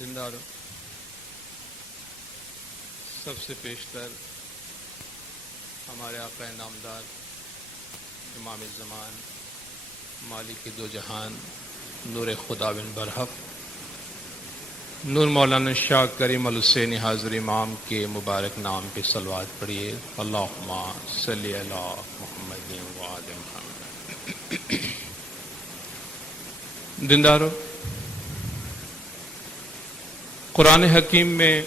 زندہ رہو. سب سے پیشتر ہمارے آقا نامدار امام الزمان مالک دو جہان نور خدا بن برحق نور مولانا شاہ کریم الحسینی حاضر امام کے مبارک نام پہ صلوات پڑھیے. اللہم صلی علی محمد وآل محمد. دیندارو، قرآن حکیم میں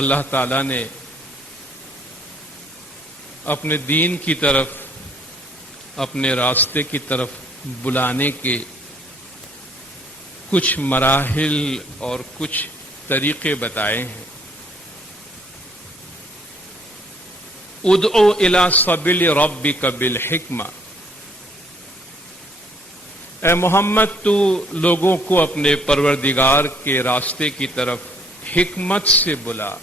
اللہ تعالیٰ نے اپنے دین کی طرف، اپنے راستے کی طرف بلانے کے کچھ مراحل اور کچھ طریقے بتائے ہیں. ادعو الی سبیل ربک بالحکمہ، اے محمد تو لوگوں کو اپنے پروردگار کے راستے کی طرف حکمت سے بلا،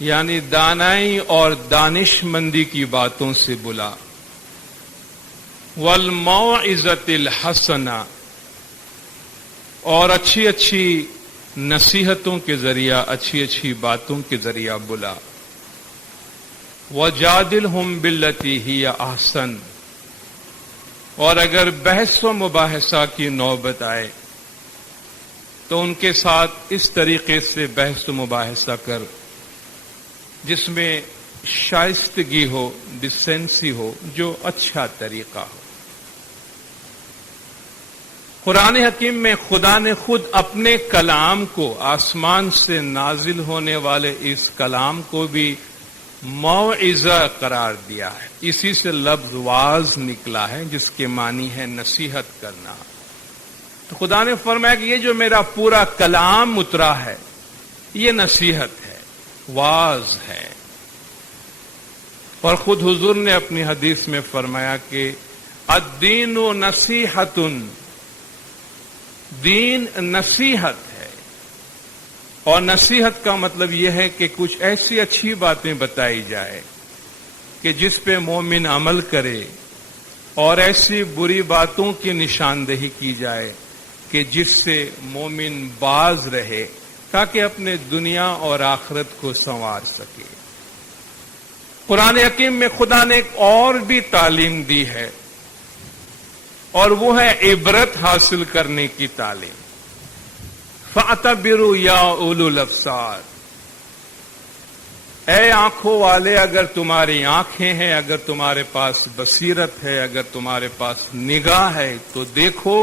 یعنی دانائی اور دانش مندی کی باتوں سے بلا. والموعظۃ الحسنہ، اور اچھی اچھی نصیحتوں کے ذریعہ، اچھی اچھی باتوں کے ذریعہ بلا. وجادلہم باللتی ہی احسن، اور اگر بحث و مباحثہ کی نوبت آئے تو ان کے ساتھ اس طریقے سے بحث و مباحثہ کر جس میں شائستگی ہو، ڈسینسی ہو، جو اچھا طریقہ ہو. قرآن حکیم میں خدا نے خود اپنے کلام کو، آسمان سے نازل ہونے والے اس کلام کو بھی موعظہ قرار دیا ہے. اسی سے لفظ واعظ نکلا ہے، جس کے معنی ہے نصیحت کرنا. تو خدا نے فرمایا کہ یہ جو میرا پورا کلام اترا ہے یہ نصیحت ہے، واعظ ہے. اور خود حضور نے اپنی حدیث میں فرمایا کہ الدین نصیحۃ، دین نصیحت ہے. اور نصیحت کا مطلب یہ ہے کہ کچھ ایسی اچھی باتیں بتائی جائے کہ جس پہ مومن عمل کرے، اور ایسی بری باتوں کی نشاندہی کی جائے کہ جس سے مومن باز رہے، تاکہ اپنے دنیا اور آخرت کو سنوار سکے. قرآن حکیم میں خدا نے ایک اور بھی تعلیم دی ہے، اور وہ ہے عبرت حاصل کرنے کی تعلیم. فَاعْتَبِرُوا يَا أُولُو الْأَبْصَارِ، اے آنکھوں والے، اگر تمہاری آنکھیں ہیں، اگر تمہارے پاس بصیرت ہے، اگر تمہارے پاس نگاہ ہے تو دیکھو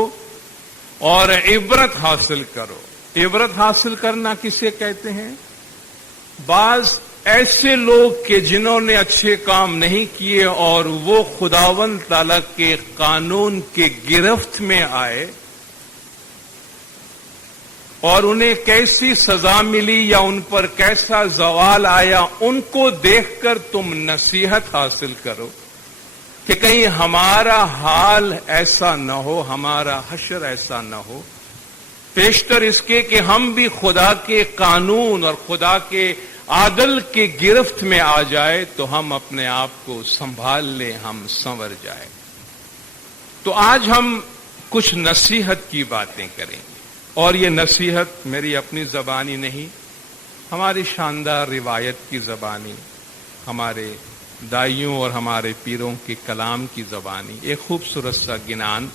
اور عبرت حاصل کرو. عبرت حاصل کرنا کسے کہتے ہیں؟ بعض ایسے لوگ کہ جنہوں نے اچھے کام نہیں کیے اور وہ خداوند تعالیٰ کے قانون کے گرفت میں آئے اور انہیں کیسی سزا ملی یا ان پر کیسا زوال آیا، ان کو دیکھ کر تم نصیحت حاصل کرو کہ کہیں ہمارا حال ایسا نہ ہو، ہمارا حشر ایسا نہ ہو. پیشتر اس کے کہ ہم بھی خدا کے قانون اور خدا کے عدل کے گرفت میں آ جائے تو ہم اپنے آپ کو سنبھال لیں، ہم سنور جائیں. تو آج ہم کچھ نصیحت کی باتیں کریں گے، اور یہ نصیحت میری اپنی زبانی نہیں، ہماری شاندار روایت کی زبانی، ہمارے دائیوں اور ہمارے پیروں کے کلام کی زبانی. ایک خوبصورت سا گنان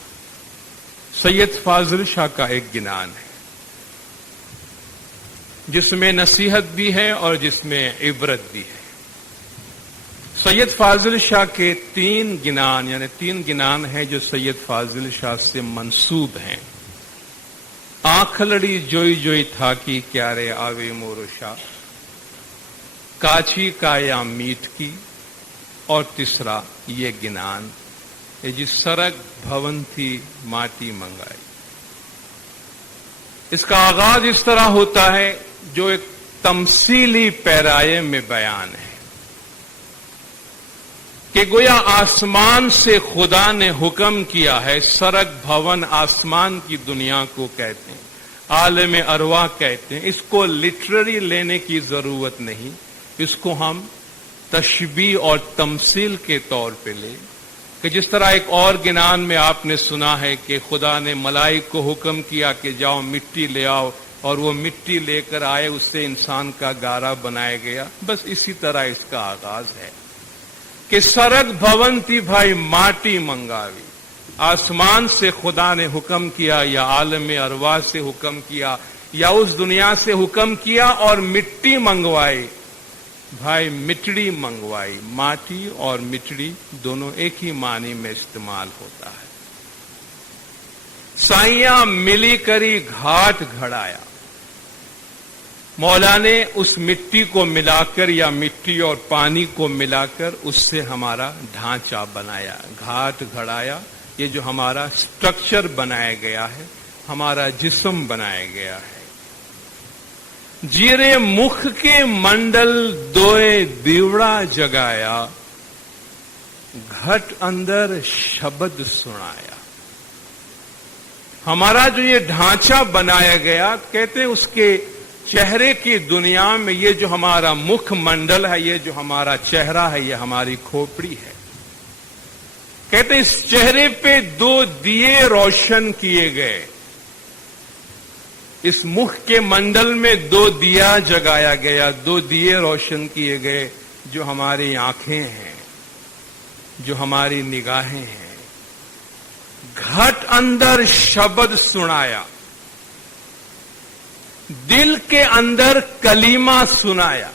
سید فاضل شاہ کا ایک گنان ہے، جس میں نصیحت بھی ہے اور جس میں عبرت بھی ہے. سید فاضل شاہ کے تین گنان ہیں جو سید فاضل شاہ سے منسوب ہیں. آنکھ لڑی جوئی جوئی تھا کی کیارے آوے مورو شاہ، کاچھی کا یا میٹ کی، اور تیسرا یہ گنان جس سرگ بھون تھی ماٹی منگائی. اس کا آغاز اس طرح ہوتا ہے جو ایک تمثیلی پیرائے میں بیان ہے کہ گویا آسمان سے خدا نے حکم کیا ہے. سرگ بھون آسمان کی دنیا کو کہتے ہیں، عالم ارواح کہتے ہیں. اس کو لٹرری لینے کی ضرورت نہیں، اس کو ہم تشبیہ اور تمثیل کے طور پہ لیں کہ جس طرح ایک اور گنان میں آپ نے سنا ہے کہ خدا نے ملائک کو حکم کیا کہ جاؤ مٹی لے آؤ، اور وہ مٹی لے کر آئے، اس سے انسان کا گارا بنایا گیا. بس اسی طرح اس کا آغاز ہے کہ سرگ بھونتی بھائی ماٹی منگاوی. آسمان سے خدا نے حکم کیا یا عالم ارواح سے حکم کیا یا اس دنیا سے حکم کیا اور مٹی منگوائی. بھائی مٹڑی منگوائی. ماٹی اور مٹڑی دونوں ایک ہی معنی میں استعمال ہوتا ہے. سائیاں ملی کری گھاٹ گھڑایا. مولا نے اس مٹی کو ملا کر یا مٹی اور پانی کو ملا کر اس سے ہمارا ڈھانچہ بنایا، گھاٹ گھڑایا. یہ جو ہمارا سٹرکچر بنایا گیا ہے، ہمارا جسم بنایا گیا ہے. جیرے مکھ کے منڈل دوئے دیوڑا جگایا، گھٹ اندر شبد سنایا. ہمارا جو یہ ڈھانچہ بنایا گیا، کہتے ہیں اس کے چہرے کی دنیا میں یہ جو ہمارا مکھ منڈل ہے، یہ جو ہمارا چہرہ ہے، یہ ہماری کھوپڑی ہے. کہتے ہیں اس چہرے پہ 2 دیے روشن کیے گئے. اس مکھ کے منڈل میں 2 دیا جگایا گیا، 2 دیے روشن کیے گئے، جو ہماری آنکھیں ہیں، جو ہماری نگاہیں ہیں. گھٹ اندر شبد سنایا، دل کے اندر کلیمہ سنایا.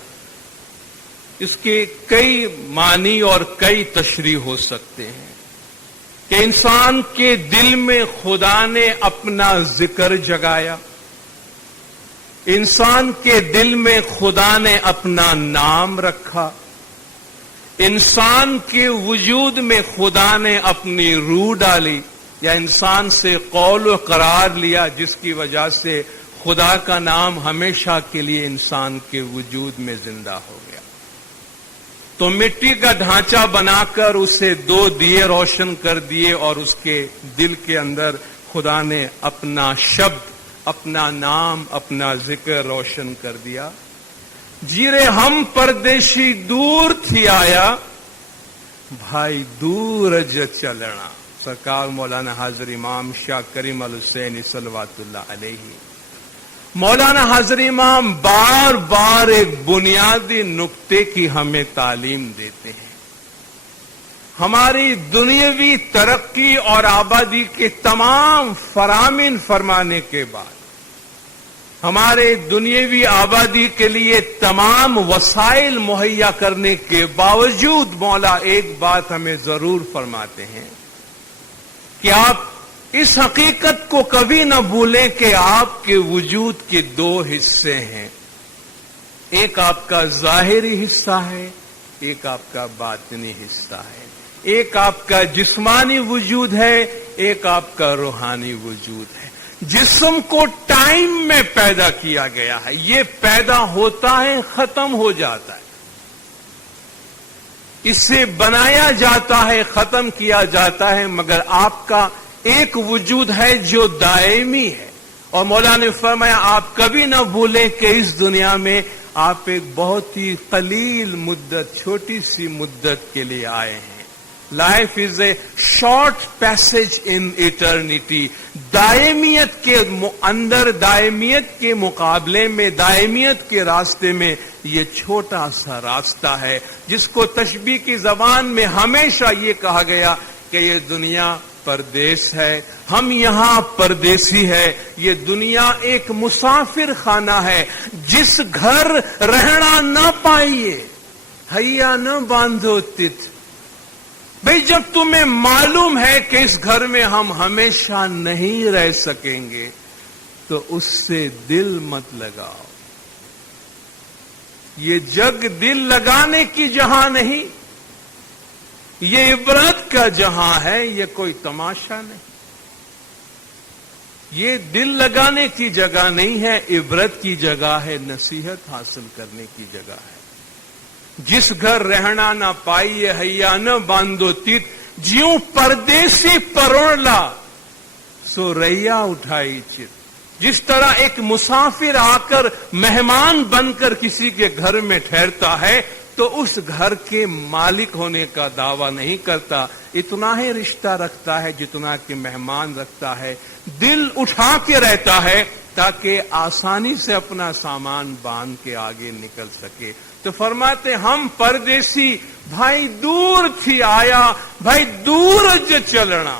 اس کے کئی معنی اور کئی تشریح ہو سکتے ہیں کہ انسان کے دل میں خدا نے اپنا ذکر جگایا، انسان کے دل میں خدا نے اپنا نام رکھا، انسان کے وجود میں خدا نے اپنی روح ڈالی، یا انسان سے قول و قرار لیا جس کی وجہ سے خدا کا نام ہمیشہ کے لیے انسان کے وجود میں زندہ ہو گیا. تو مٹی کا ڈھانچہ بنا کر اسے 2 دیے روشن کر دیے، اور اس کے دل کے اندر خدا نے اپنا شبد، اپنا نام، اپنا ذکر روشن کر دیا. جیرے ہم پردیشی دور تھی آیا، بھائی دور ج چلنا. سرکار مولانا حاضر امام شاہ کریم الحسین صلوات اللہ علیہ. مولانا حاضر امام بار بار ایک بنیادی نقطے کی ہمیں تعلیم دیتے ہیں. ہماری دنیاوی ترقی اور آبادی کے تمام فرامین فرمانے کے بعد، ہمارے دنیاوی آبادی کے لیے تمام وسائل مہیا کرنے کے باوجود مولا ایک بات ہمیں ضرور فرماتے ہیں کہ آپ اس حقیقت کو کبھی نہ بھولیں کہ آپ کے وجود کے 2 حصے ہیں. ایک آپ کا ظاہری حصہ ہے، ایک آپ کا باطنی حصہ ہے. ایک آپ کا جسمانی وجود ہے، ایک آپ کا روحانی وجود ہے. جسم کو ٹائم میں پیدا کیا گیا ہے، یہ پیدا ہوتا ہے، ختم ہو جاتا ہے. اسے بنایا جاتا ہے، ختم کیا جاتا ہے، مگر آپ کا ایک وجود ہے جو دائمی ہے. اور مولا نے فرمایا آپ کبھی نہ بھولیں کہ اس دنیا میں آپ ایک بہت ہی قلیل مدت، چھوٹی سی مدت کے لیے آئے ہیں. Life is a short passage in eternity. دائمیت کے اندر، دائمیت کے مقابلے میں، دائمیت کے راستے میں یہ چھوٹا سا راستہ ہے، جس کو تشبیہ کی زبان میں ہمیشہ یہ کہا گیا کہ یہ دنیا پردیس ہے، ہم یہاں پردیسی ہے. یہ دنیا ایک مسافر خانہ ہے، جس گھر رہنا نہ پائیے حیا نہ باندھو تت. بھئی جب تمہیں معلوم ہے کہ اس گھر میں ہم ہمیشہ نہیں رہ سکیں گے تو اس سے دل مت لگاؤ. یہ جگ دل لگانے کی جہاں نہیں، یہ عبرت کا جہاں ہے، یہ کوئی تماشا نہیں. یہ دل لگانے کی جگہ نہیں ہے، عبرت کی جگہ ہے، نصیحت حاصل کرنے کی جگہ ہے. جس گھر رہنا نہ پائیے حیا نہ باندھو تیت، جیوں پردیسی پروڑلا سو ریا اٹھائی چت. جس طرح ایک مسافر آ کر مہمان بن کر کسی کے گھر میں ٹھہرتا ہے تو اس گھر کے مالک ہونے کا دعویٰ نہیں کرتا، اتنا ہی رشتہ رکھتا ہے جتنا کہ مہمان رکھتا ہے، دل اٹھا کے رہتا ہے تاکہ آسانی سے اپنا سامان باندھ کے آگے نکل سکے۔ تو فرماتے ہم پردیسی بھائی دور تھی آیا، بھائی دور جو چلنا،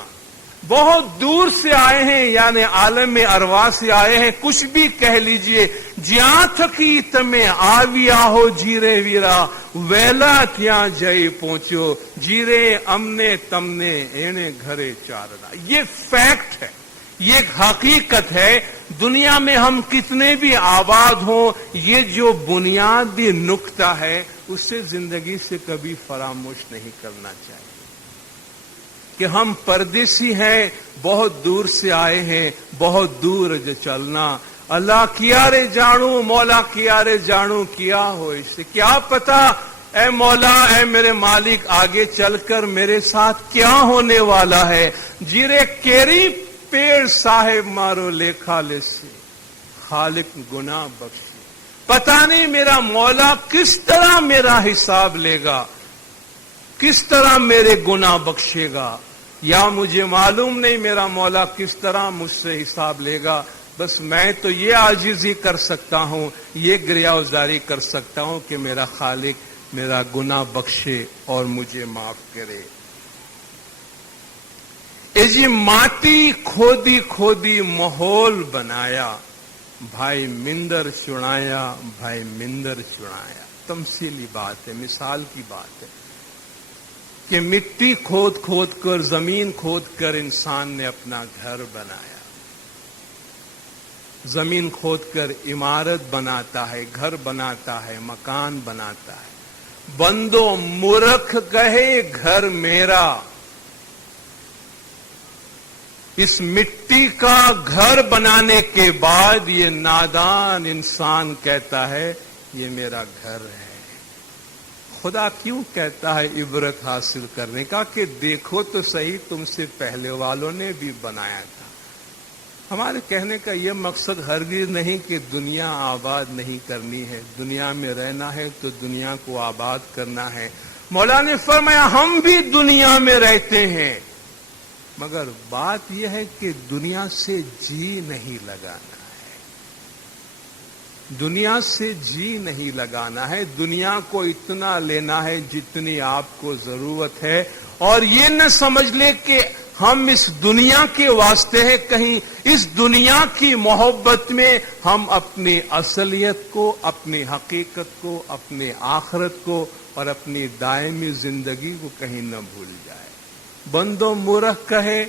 بہت دور سے آئے ہیں، یعنی عالم ارواح سے آئے ہیں، کچھ بھی کہہ لیجئے، جہاں تکی تمہیں آویا ہو جیرے ویرا ویلا تھیاں جائے پہنچو جیرے امنے تمنے اینے گھرے چارنا۔ یہ فیکٹ ہے، یہ ایک حقیقت ہے۔ دنیا میں ہم کتنے بھی آباد ہوں، یہ جو بنیادی نقطہ ہے اسے زندگی سے کبھی فراموش نہیں کرنا چاہیے کہ ہم پردیسی ہیں، بہت دور سے آئے ہیں، بہت دور جو چلنا۔ اللہ کیا رے جانو، مولا کیا رے جانو، کیا ہو اس سے کیا پتا، اے مولا اے میرے مالک آگے چل کر میرے ساتھ کیا ہونے والا ہے۔ جیرے کیری پیڑ صاحب مارو لیکھا لے سے خالق گناہ بخشی، پتہ نہیں میرا مولا کس طرح میرا حساب لے گا، کس طرح میرے گناہ بخشے گا، یا مجھے معلوم نہیں میرا مولا کس طرح مجھ سے حساب لے گا۔ بس میں تو یہ عاجزی کر سکتا ہوں، یہ گریہوزاری کر سکتا ہوں کہ میرا خالق میرا گناہ بخشے اور مجھے معاف کرے۔ اے جی ماٹی کھودی کھودی ماحول بنایا، بھائی مندر چڑھایا، بھائی مندر چڑھایا۔ تمثیلی بات ہے، مثال کی بات ہے کہ مٹی کھود کھود کر، زمین کھود کر انسان نے اپنا گھر بنایا، زمین کھود کر عمارت بناتا ہے، گھر بناتا ہے، مکان بناتا ہے۔ بندو مورخ کہے گھر میرا، اس مٹی کا گھر بنانے کے بعد یہ نادان انسان کہتا ہے یہ میرا گھر ہے۔ خدا کیوں کہتا ہے عبرت حاصل کرنے کا کہ دیکھو تو صحیح تم سے پہلے والوں نے بھی بنایا تھا۔ ہمارے کہنے کا یہ مقصد ہرگز نہیں کہ دنیا آباد نہیں کرنی ہے، دنیا میں رہنا ہے تو دنیا کو آباد کرنا ہے۔ مولا نے فرمایا ہم بھی دنیا میں رہتے ہیں، مگر بات یہ ہے کہ دنیا سے جی نہیں لگانا ہے، دنیا سے جی نہیں لگانا ہے، دنیا کو اتنا لینا ہے جتنی آپ کو ضرورت ہے، اور یہ نہ سمجھ لے کہ ہم اس دنیا کے واسطے ہیں، کہیں اس دنیا کی محبت میں ہم اپنی اصلیت کو، اپنی حقیقت کو، اپنے آخرت کو اور اپنی دائمی زندگی کو کہیں نہ بھول جائے۔ بندو مورخ کہے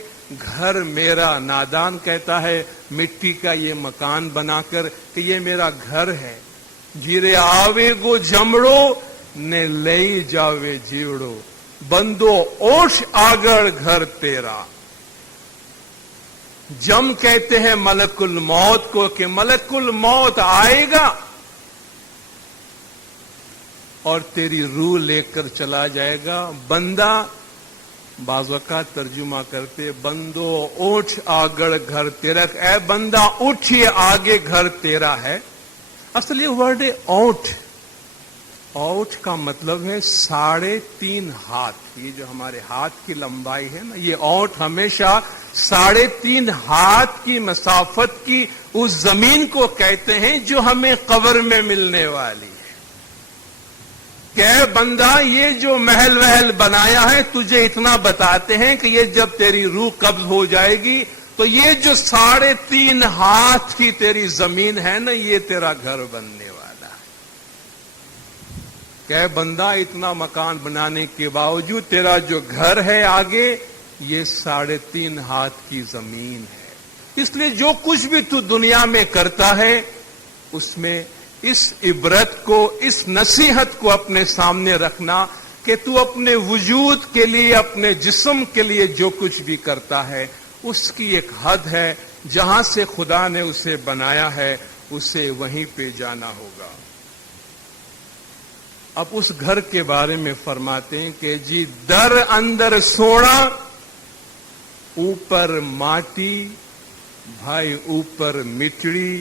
گھر میرا، نادان کہتا ہے مٹی کا یہ مکان بنا کر کہ یہ میرا گھر ہے۔ جیرے آوے گو جمڑو نے لئی جاوے جیوڑو، بندو اوش آگڑ گھر تیرا۔ جم کہتے ہیں ملک الموت کو کہ ملک الموت آئے گا اور تیری روح لے کر چلا جائے گا۔ بندہ بعض اوقات ترجمہ کرتے بندو اٹھ آگڑ گھر تیرا، اے بندہ اٹھ یہ آگے گھر تیرا ہے۔ اصل یہ ورڈ ہے اوٹ، اوٹ کا مطلب ہے 3.5 ہاتھ۔ یہ جو ہمارے ہاتھ کی لمبائی ہے نا، یہ اوٹ ہمیشہ 3.5 ہاتھ کی مسافت کی اس زمین کو کہتے ہیں جو ہمیں قبر میں ملنے والی ہے۔ کہ بندہ یہ جو محل وحل بنایا ہے تجھے اتنا بتاتے ہیں کہ یہ جب تیری روح قبض ہو جائے گی تو یہ جو 3.5 ہاتھ کی تیری زمین ہے نا، یہ تیرا گھر بننے والا ہے۔ کہ بندہ اتنا مکان بنانے کے باوجود تیرا جو گھر ہے آگے یہ 3.5 ہاتھ کی زمین ہے۔ اس لیے جو کچھ بھی تو دنیا میں کرتا ہے اس میں اس عبرت کو، اس نصیحت کو اپنے سامنے رکھنا کہ تو اپنے وجود کے لیے، اپنے جسم کے لیے جو کچھ بھی کرتا ہے اس کی ایک حد ہے، جہاں سے خدا نے اسے بنایا ہے اسے وہیں پہ جانا ہوگا۔ اب اس گھر کے بارے میں فرماتے ہیں کہ جی در اندر سونا، اوپر ماٹی، بھائی اوپر مٹڑی،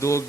2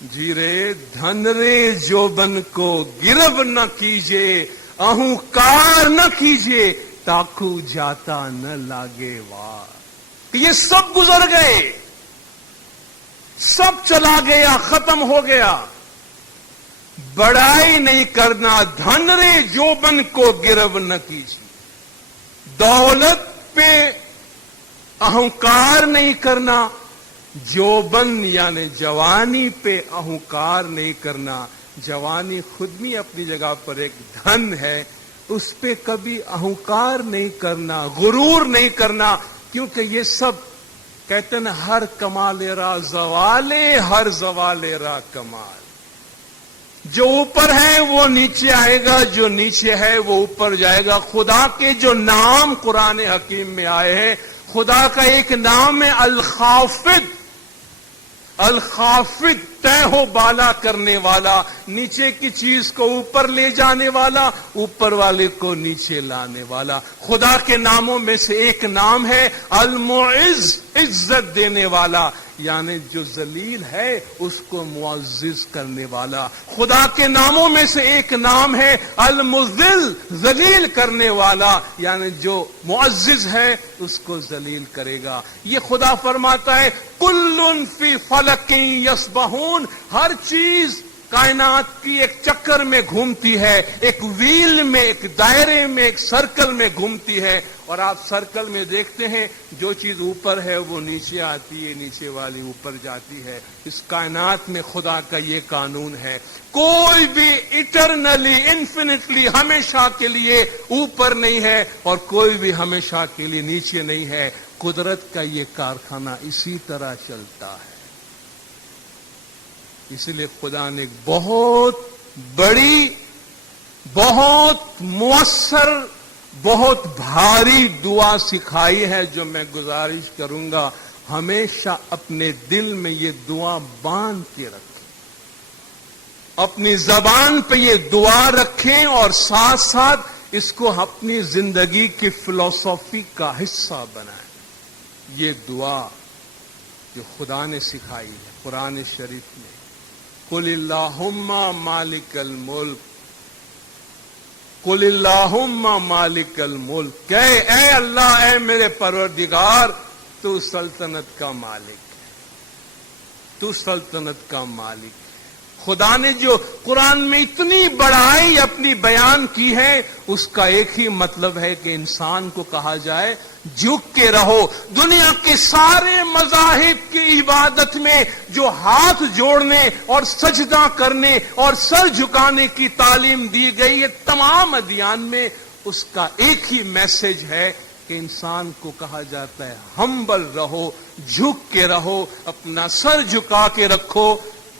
جی رے دھن رے جوبن کو گرب نہ کیجے، اہنکار نہ کیجے، تاکو جاتا نہ لاگے وار۔ یہ سب گزر گئے، سب چلا گیا، ختم ہو گیا۔ بڑائی نہیں کرنا، دھن رے جوبن کو گرب نہ کیجیے۔ دولت پہ اہنکار نہیں کرنا، جوبن یعنی جوانی پہ اہنکار نہیں کرنا۔ جوانی خود بھی اپنی جگہ پر ایک دھن ہے، اس پہ کبھی اہنکار نہیں کرنا، غرور نہیں کرنا، کیونکہ یہ سب کہتے ہیں ہر کمال را زوالے، ہر زوال را کمال۔ جو اوپر ہے وہ نیچے آئے گا، جو نیچے ہے وہ اوپر جائے گا۔ خدا کے جو نام قرآن حکیم میں آئے ہیں، خدا کا ایک نام ہے الخافض۔ الخافض طے ہو بالا کرنے والا، نیچے کی چیز کو اوپر لے جانے والا، اوپر والے کو نیچے لانے والا۔ خدا کے ناموں میں سے ایک نام ہے المعز، عزت دینے والا، یعنی جو ذلیل ہے اس کو معزز کرنے والا۔ خدا کے ناموں میں سے ایک نام ہے المذل، ذلیل کرنے والا، یعنی جو معزز ہے اس کو ذلیل کرے گا۔ یہ خدا فرماتا ہے کل فی فلک یسبحون، ہر چیز کائنات کی ایک چکر میں گھومتی ہے، ایک ویل میں، ایک دائرے میں، ایک سرکل میں گھومتی ہے۔ اور آپ سرکل میں دیکھتے ہیں جو چیز اوپر ہے وہ نیچے آتی ہے، نیچے والی اوپر جاتی ہے۔ اس کائنات میں خدا کا یہ قانون ہے، کوئی بھی ایٹرنلی، انفینٹلی، ہمیشہ کے لیے اوپر نہیں ہے اور کوئی بھی ہمیشہ کے لیے نیچے نہیں ہے۔ قدرت کا یہ کارخانہ اسی طرح چلتا ہے۔ اس لیے خدا نے ایک بہت بڑی، بہت مؤثر، بہت بھاری دعا سکھائی ہے، جو میں گزارش کروں گا ہمیشہ اپنے دل میں یہ دعا باندھ کے رکھیں، اپنی زبان پہ یہ دعا رکھیں اور ساتھ ساتھ اس کو اپنی زندگی کی فلسفی کا حصہ بنائیں۔ یہ دعا جو خدا نے سکھائی ہے قرآن شریف میں، قل اللہم مالک الملک، قل اللہم مالک الملک، کہ اے اللہ، اے میرے پروردگار، تو سلطنت کا مالک ہے، تو سلطنت کا مالک ہے۔ خدا نے جو قرآن میں اتنی بڑائی اپنی بیان کی ہے، اس کا ایک ہی مطلب ہے کہ انسان کو کہا جائے جھک کے رہو۔ دنیا کے سارے مذاہب کی عبادت میں جو ہاتھ جوڑنے اور سجدہ کرنے اور سر جھکانے کی تعلیم دی گئی ہے، تمام ادیان میں اس کا ایک ہی میسج ہے کہ انسان کو کہا جاتا ہے ہمبل رہو، جھک کے رہو، اپنا سر جھکا کے رکھو،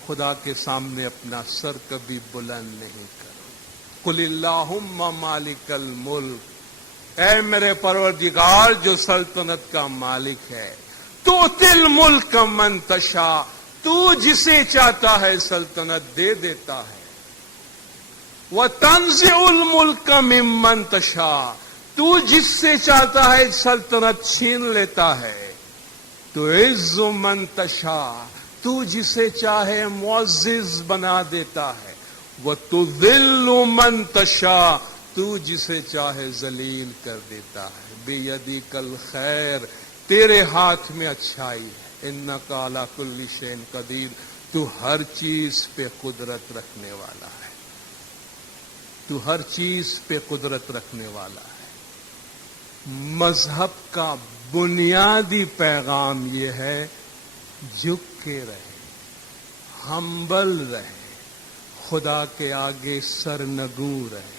خدا کے سامنے اپنا سر کبھی بلند نہیں کرو۔ قل اللہم مالک الملک، اے میرے پروردگار جو سلطنت کا مالک ہے، تؤتی الملک من تشاء، تو جسے چاہتا ہے سلطنت دے دیتا ہے، وتنزع الملک ممن تشاء، تو جس سے چاہتا ہے سلطنت چھین لیتا ہے، تعز من تشاء، تو جسے چاہے معزز بنا دیتا ہے، وتذل من تشاء، تو جسے چاہے ذلیل کر دیتا ہے۔ بیدک الخیر، تیرے ہاتھ میں اچھائی ہے، انک علی کل شیء قدیر، تو ہر چیز پہ قدرت رکھنے والا ہے، تو ہر چیز پہ قدرت رکھنے والا ہے۔ مذہب کا بنیادی پیغام یہ ہے جھک کے رہے، ہمبل رہے، خدا کے آگے سرنگو رہے۔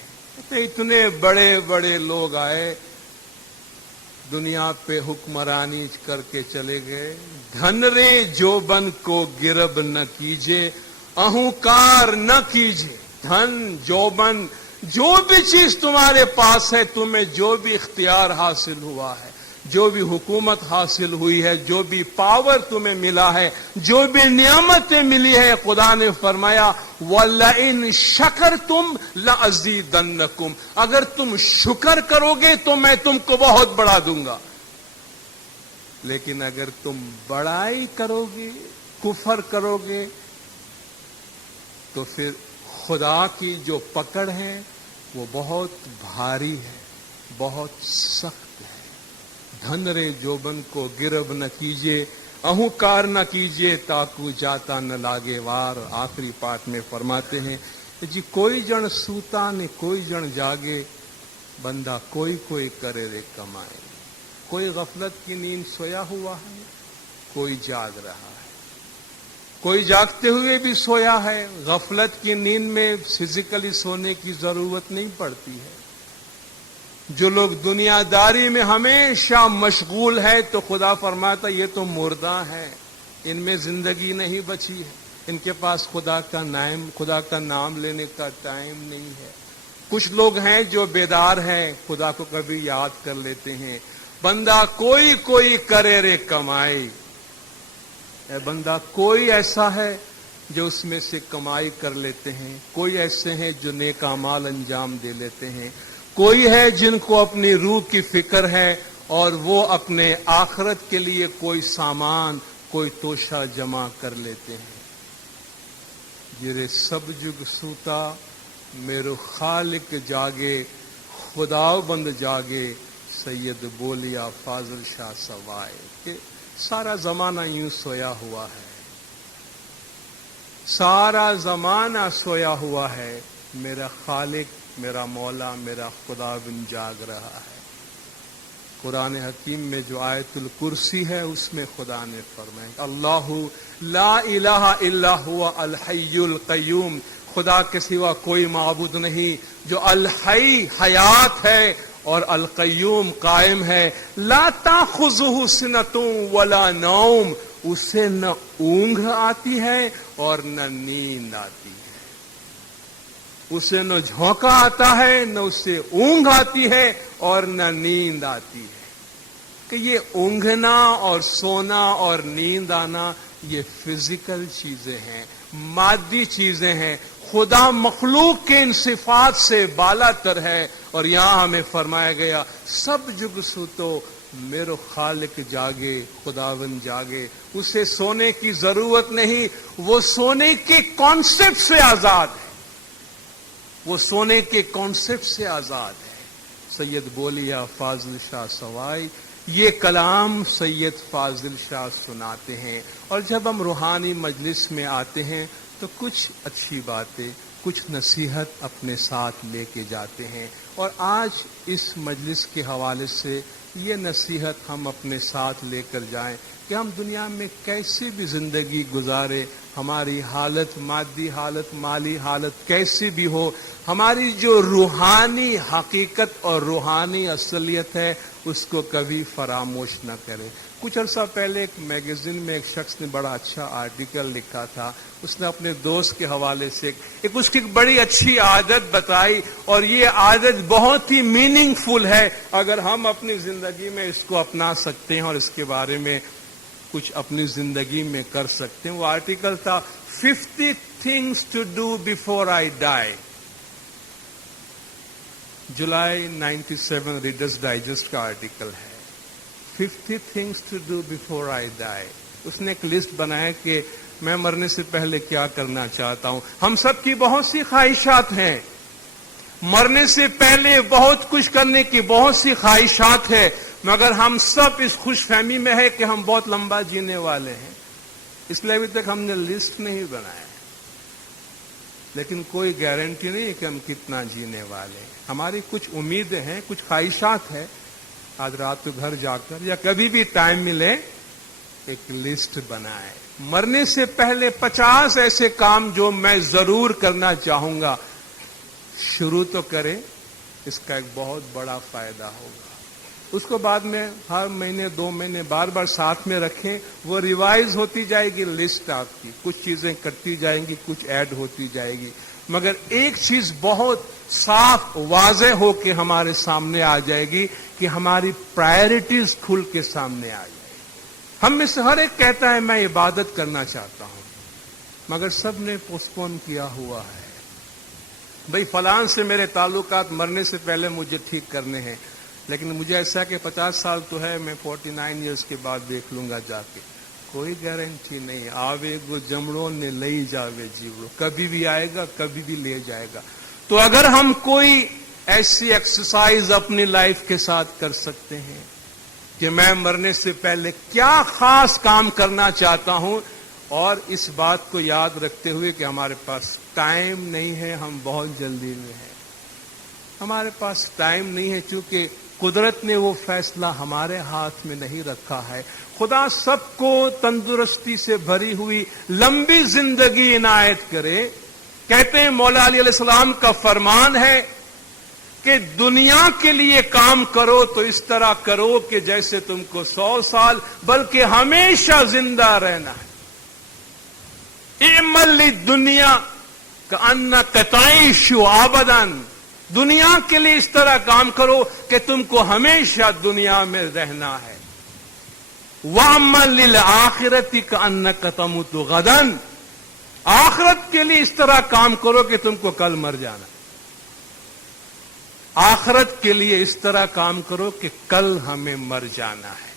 اتنے بڑے بڑے لوگ آئے، دنیا پہ حکمرانی کر کے چلے گئے۔ دھن رے جوبن کو گرب نہ کیجے، اہنکار نہ کیجے۔ دھن، جوبن، جو بھی چیز تمہارے پاس ہے، تمہیں جو بھی اختیار حاصل ہوا ہے، جو بھی حکومت حاصل ہوئی ہے، جو بھی پاور تمہیں ملا ہے، جو بھی نعمتیں ملی ہے، خدا نے فرمایا وَلَئِن شَكَرْتُمْ لَأَزِيدَنَّكُمْ، اگر تم شکر کرو گے تو میں تم کو بہت بڑھا دوں گا، لیکن اگر تم بڑائی کرو گے، کفر کرو گے، تو پھر خدا کی جو پکڑ ہے وہ بہت بھاری ہے، بہت سخت ہے۔ دھن رے جوبن کو گرب نہ کیجیے، اہنکار نہ کیجیے، تاکو جاتا نہ لاگے وار۔ آخری پارٹ میں فرماتے ہیں جی کوئی جن سوتا نے کوئی جن جاگے، بندہ کوئی کوئی کرے رے کمائے۔ کوئی غفلت کی نیند سویا ہوا ہے، کوئی جاگ رہا ہے، کوئی جاگتے ہوئے بھی سویا ہے۔ غفلت کی نیند میں فزیکلی سونے کی ضرورت نہیں پڑتی ہے۔ جو لوگ دنیا داری میں ہمیشہ مشغول ہے تو خدا فرماتا یہ تو مردہ ہے، ان میں زندگی نہیں بچی ہے، ان کے پاس خدا کا نام لینے کا ٹائم نہیں ہے۔ کچھ لوگ ہیں جو بیدار ہیں، خدا کو کبھی یاد کر لیتے ہیں۔ بندہ کوئی کوئی کرے رے کمائی، اے بندہ کوئی ایسا ہے جو اس میں سے کمائی کر لیتے ہیں، کوئی ایسے ہیں جو نیک اعمال انجام دے لیتے ہیں، کوئی ہے جن کو اپنی روح کی فکر ہے اور وہ اپنے آخرت کے لیے کوئی سامان، کوئی توشہ جمع کر لیتے ہیں۔ جرے سب جگ سوتا میرو خالق جاگے، خدا بند جاگے، سید بولیا فاضل شاہ سوائے۔ کہ سارا زمانہ یوں سویا ہوا ہے، سارا زمانہ سویا ہوا ہے، میرا خالق، میرا مولا، میرا خدا بن جاگ رہا ہے۔ قرآن حکیم میں جو آیت الکرسی ہے اس میں خدا نے فرمایا اللہ لا الہ الا ہوا الحی القیوم، خدا کے سوا کوئی معبود نہیں جو الحی حیات ہے اور القیوم قائم ہے۔ لا تاخذہ سنۃ ولا نوم، اسے نہ اونگھ آتی ہے اور نہ نیند آتی ہے، اسے نہ جھونکا آتا ہے، نہ اسے اونگھ آتی ہے اور نہ نیند آتی ہے۔ کہ یہ اونگھنا اور سونا اور نیند آنا یہ فزیکل چیزیں ہیں، مادی چیزیں ہیں۔ خدا مخلوق کے ان صفات سے بالا تر ہے، اور یہاں ہمیں فرمایا گیا سب جگ سوتو میرو خالق جاگے، خداوند جاگے، اسے سونے کی ضرورت نہیں، وہ سونے کے کانسیپٹ سے آزاد ہے، وہ سونے کے کانسیپٹ سے آزاد ہے۔ سید بولیا فاضل شاہ سوائی، یہ کلام سید فاضل شاہ سناتے ہیں، اور جب ہم روحانی مجلس میں آتے ہیں تو کچھ اچھی باتیں، کچھ نصیحت اپنے ساتھ لے کے جاتے ہیں، اور آج اس مجلس کے حوالے سے یہ نصیحت ہم اپنے ساتھ لے کر جائیں کہ ہم دنیا میں کیسی بھی زندگی گزارے، ہماری حالت، مادی حالت، مالی حالت کیسی بھی ہو، ہماری جو روحانی حقیقت اور روحانی اصلیت ہے اس کو کبھی فراموش نہ کرے۔ کچھ عرصہ پہلے ایک میگزین میں ایک شخص نے بڑا اچھا آرٹیکل لکھا تھا، اس نے اپنے دوست کے حوالے سے اس کی بڑی اچھی عادت بتائی، اور یہ عادت بہت ہی میننگ فل ہے اگر ہم اپنی زندگی میں اس کو اپنا سکتے ہیں اور اس کے بارے میں کچھ اپنی زندگی میں کر سکتے ہیں۔ وہ آرٹیکل تھا 50 things to do before I die، July 97 Reader's Digest کا آرٹیکل ہے۔ 50 things to do before I die۔ اس نے ایک لسٹ بنایا کہ میں مرنے سے پہلے کیا کرنا چاہتا ہوں۔ ہم سب کی بہت سی خواہشات ہیں، مرنے سے پہلے بہت کچھ کرنے کی بہت سی خواہشات ہیں، مگر ہم سب اس خوش فہمی میں ہے کہ ہم بہت لمبا جینے والے ہیں، اس لیے ابھی تک ہم نے لسٹ نہیں بنایا، لیکن کوئی گارنٹی نہیں ہے کہ ہم کتنا جینے والے ہیں۔ ہماری کچھ امیدیں ہیں، کچھ خواہشات ہیں۔ آج رات کو گھر جا کر یا کبھی بھی ٹائم ملے ایک لسٹ بنائے، مرنے سے پہلے 50 ایسے کام جو میں ضرور کرنا چاہوں گا، شروع تو کریں، اس کا ایک بہت بڑا فائدہ ہوگا۔ اس کو بعد میں ہر مہینے 2 مہینے بار بار ساتھ میں رکھیں، وہ ریوائز ہوتی جائے گی لسٹ آپ کی، کچھ چیزیں کٹتی جائیں گی، کچھ ایڈ ہوتی جائے گی، مگر ایک چیز بہت صاف واضح ہو کے ہمارے سامنے آ جائے گی کہ ہماری پرائرٹیز کھل کے سامنے آ جائے گی۔ ہم میں سے ہر ایک کہتا ہے میں عبادت کرنا چاہتا ہوں، مگر سب نے پوسٹپون کیا ہوا ہے۔ بھئی فلان سے میرے تعلقات مرنے سے پہلے مجھے ٹھیک کرنے ہیں، لیکن مجھے ایسا کہ 50 سال تو ہے، میں 49 ایئرز کے بعد دیکھ لوں گا جا کے۔ کوئی گارنٹی نہیں. آوے گو جمڑوں نے لئی جاوے جیوڑو, کبھی بھی آئے گا کبھی بھی لے جائے گا. تو اگر ہم کوئی ایسی ایکسرسائز اپنی لائف کے ساتھ کر سکتے ہیں کہ میں مرنے سے پہلے کیا خاص کام کرنا چاہتا ہوں, اور اس بات کو یاد رکھتے ہوئے کہ ہمارے پاس ٹائم نہیں ہے, ہم بہت جلدی میں ہیں, ہمارے پاس ٹائم نہیں ہے, چونکہ قدرت نے وہ فیصلہ ہمارے ہاتھ میں نہیں رکھا ہے. خدا سب کو تندرستی سے بھری ہوئی لمبی زندگی عنایت کرے. کہتے ہیں مولا علی علیہ السلام کا فرمان ہے کہ دنیا کے لیے کام کرو تو اس طرح کرو کہ جیسے تم کو 100 سال بلکہ ہمیشہ زندہ رہنا ہے. اعمل للدنیا کأنک تعیش ابدا, دنیا کے لیے اس طرح کام کرو کہ تم کو ہمیشہ دنیا میں رہنا ہے. وَعْمَلْ لِلْآخِرَةِ كَأَنَّكَ تَمُوتُ غَدًا, آخرت کے لیے اس طرح کام کرو کہ تم کو کل مر جانا. آخرت کے لیے اس طرح کام کرو کہ کل ہمیں مر جانا ہے.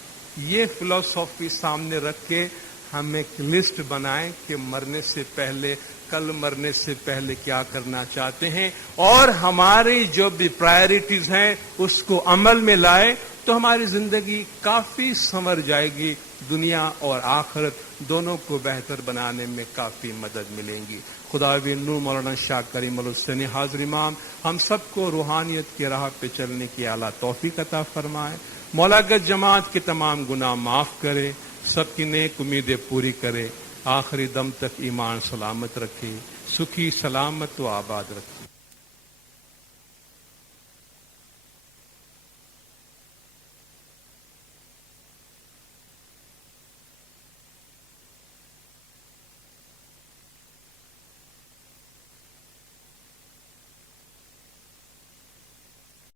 یہ فلسفی سامنے رکھ کے ہم ایک لسٹ بنائیں کہ مرنے سے پہلے, کل مرنے سے پہلے کیا کرنا چاہتے ہیں, اور ہماری جو بھی پرائرٹیز ہیں اس کو عمل میں لائے تو ہماری زندگی کافی سنور جائے گی. دنیا اور آخرت دونوں کو بہتر بنانے میں کافی مدد ملیں گی. خدا نور مولانا شاہ کریم الحسینی حاضر امام ہم سب کو روحانیت کی راہ پہ چلنے کی اعلیٰ توفیق عطا فرمائے. مولا گج جماعت کے تمام گناہ معاف کرے, سب کی نیک امیدیں پوری کرے, آخری دم تک ایمان سلامت رکھے, سکھی سلامت و آباد رکھے.